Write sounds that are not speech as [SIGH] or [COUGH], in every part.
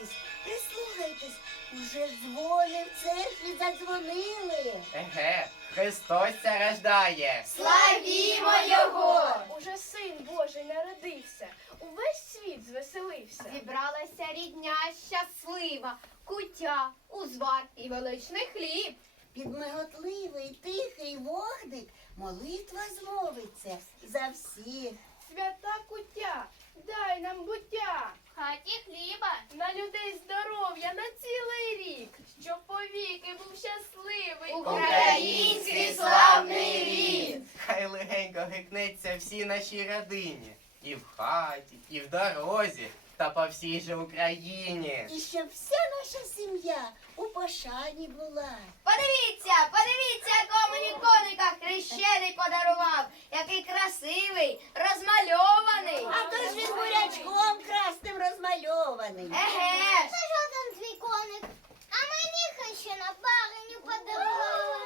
прислухайтесь, прислухайтесь. Уже дзвони в церкві задзвонили. Еге, Христос рождає. Славімо Його! Уже син Божий народився, увесь світ звеселився. Зібралася рідня щаслива, куття, узвар і величний хліб. Під миготливий тихий вогник молитва змовиться за всіх. Свята куття, дай нам буття, В хаті хліба. на людей здоров'я на цілий рік, щоб повіки був щасливий. Український славний рід! Хай легенько гикнеться всі нашій родині. І в хаті, і в дорозі, та по всій же Україні. І щоб вся наша сім'я у пошані була. Подивіться, подивіться, якого мені коника хрещений подарував. Який красивий, розмальований. А то ж він бурячком красним розмальований ж. Що там твій коник? А мені хрещена бариню подарувала.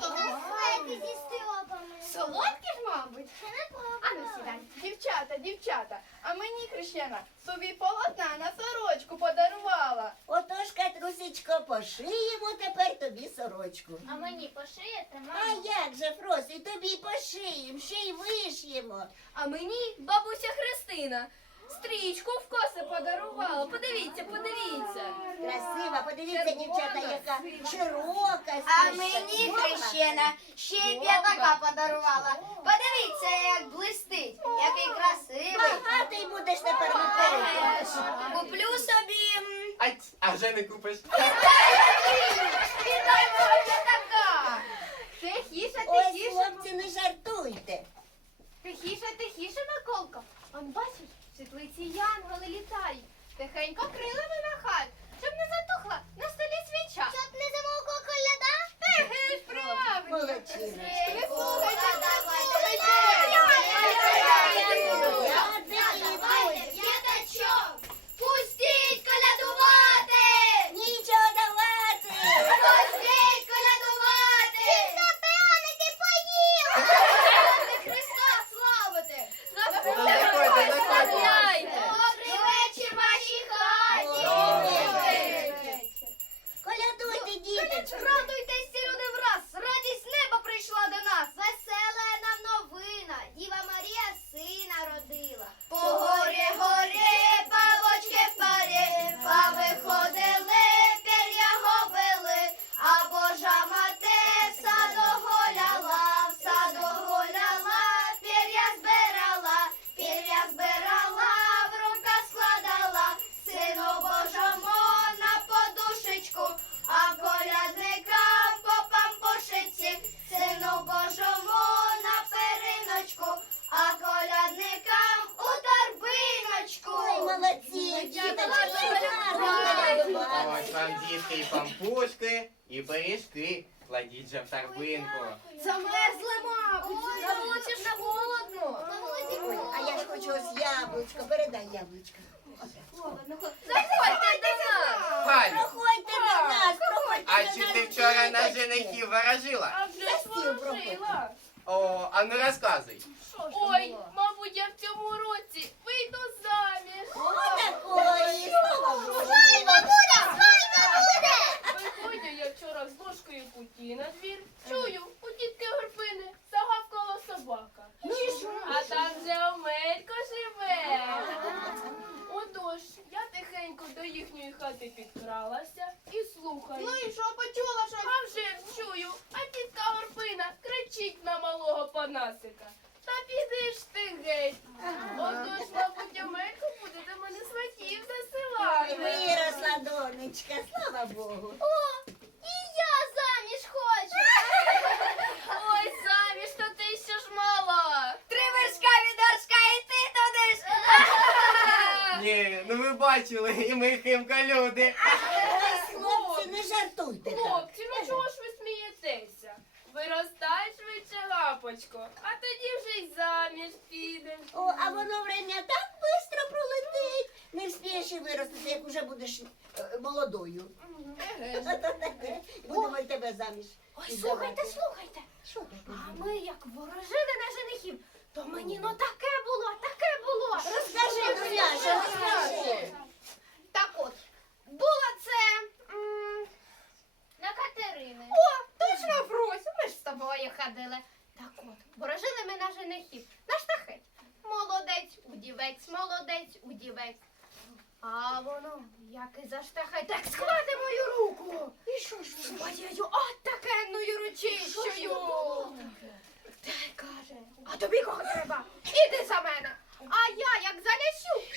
Конфети зі стропами. Солодкі ж, мабуть. Ще не пробувала. Ану, сідай. Дівчата, дівчата, а мені хрещена собі полотна на сорочку подарувала. Отож, Катрусечко, пошиємо тепер тобі сорочку. А мені пошиєте, А як же, Фросі, тобі пошиємо, ще й виш'ємо. А мені бабуся Христина стрічку в коси подарувала. Подивіться, подивіться. Красива, подивіться, Червона, дівчата, яка широка. А мені хрещена ще й п'ятака подарувала. Подивіться, як блистить, який красивий. Багатий будеш тепер Еге Куплю собі. м, Ать, а вже не купиш. Yeah. І пампушки, і пиріжки. Кладіть же в торбинку. Замерзли, мабуть, на вулиці ж холодно. Ой, а я ж хочу ось яблучко, передай яблучко. Заходьте до нас. Галю, Проходьте до нас, проходьте а чи нас, ти вчора на діточки. женихів ворожила? А вже стіл ворожила. О, а ну розказуй. Ой, мабуть, я в цьому році вийду заміж. Отакої, слава Богу. Свадьба буде! Свадьба буде! Виходжу я вчора з ложкою куті на двір. Чую, у тітки Горпини загавкала собака. А там же Омелько живе. Отож, я тихенько до їхньої хати підкралася і слухаю. Ну і що почула, що А вже ж чую, а тітка Горпина кричить на малого панасика. Та піди ж ти геть. Отож, мабуть, Омелько буде до мене сватів засилати. Виросла донечка, слава Богу. О, і я заміж хочу. Ой, заміж, то ти ще ж мала. Три вершка від горшка і ти туди ж. Ні, ну ви бачили, і ми химка люди. Хлопці, не жартуйте так. Хлопці, ну чого ж ви? Виростай швидше лапочко, а тоді вже й заміж підеш. О, а воно время так швидко пролетить. Не встиєш і виростити, як уже будеш е, молодою. [LAUGHS] Будемо й тебе заміж. Ой, слухайте, слухайте. Що таке? А ми як ворожили на женихів, то мені ну таке було, таке було. Розкажи, Дуняша, розкажи. Так от, була це на Катерини. Пам'ятаєш, Афросю, ми ж з тобою ходили. Так от, ворожили ми на женихів, на штахеть. Молодець, удівець, молодець, удівець. А воно, як і за штахеть, так склади мою руку. І що ж воно? Моєю отакенною ручищою. Та й каже, а тобі кого треба? Іди за мене. А я як залечу,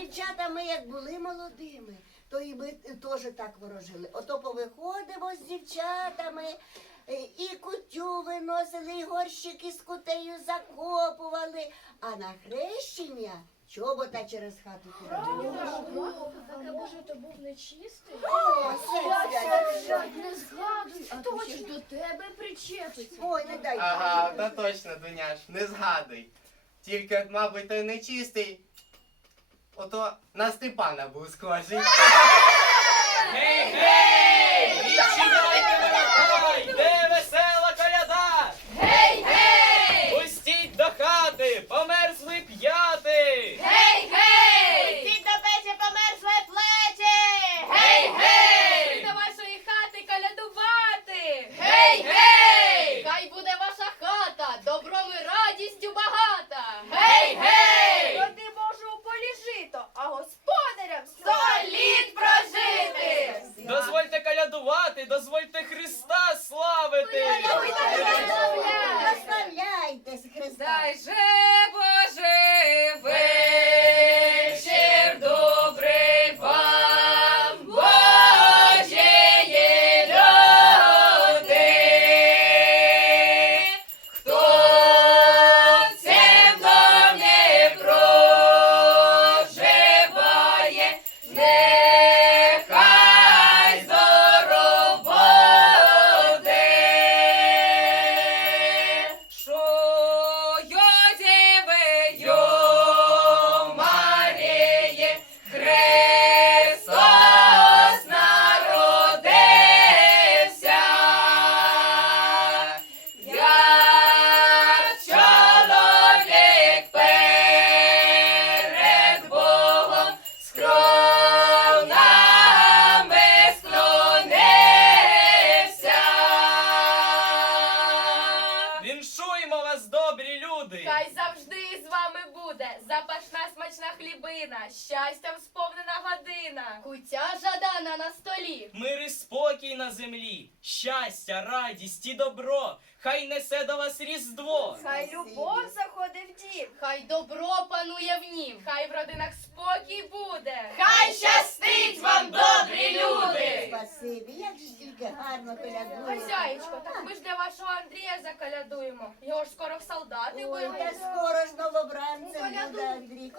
дівчата, ми як були молодими, то і ми теж так ворожили. Ото повиходимо з дівчатами, е, і кутю виносили, і горщики з кутею закопували, а на хрещення чобота через хату кидали. Так може то був нечистий? О. Не згадуй, а то ж до тебе причепиться. Ой, не дай Ага, та точно, Дуняш, не згадуй. Тільки, мабуть, той нечистий. Ото на Степана був схожий. Гей, щастя, радість і добро, хай несе до вас Різдво! Хай любов заходить в дім, Хай добро панує в нім. хай в родинах спокій буде. Хай щастить вам, добрі люди! Спасибі, як ж тільки гарно колядуєте. Хазяєчко, так ми ж для вашого Андрія закалядуємо. Його ж скоро в солдати Ой, та скоро ж новобранцем Ну, буде, Андрій.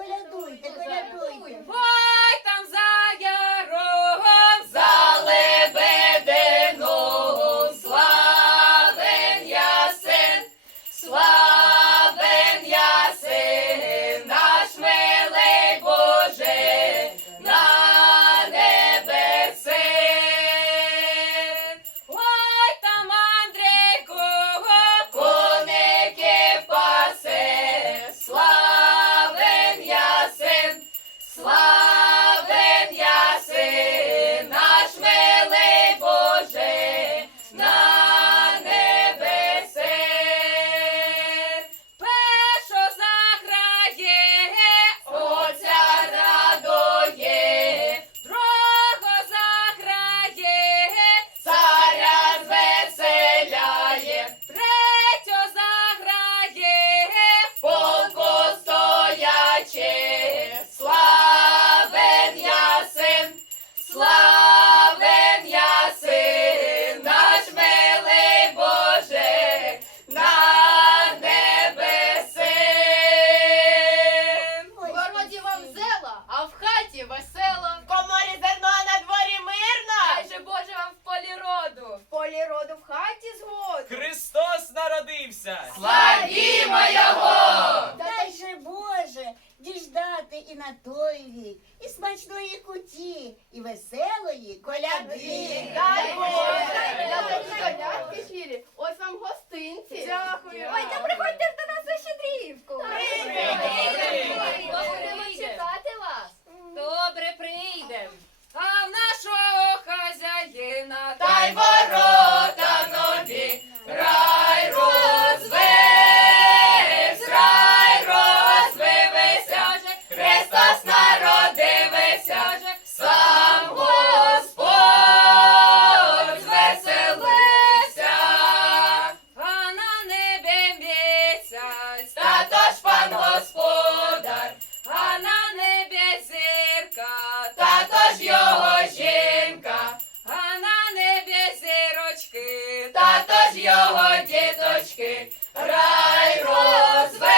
ж його діточки, рай розве.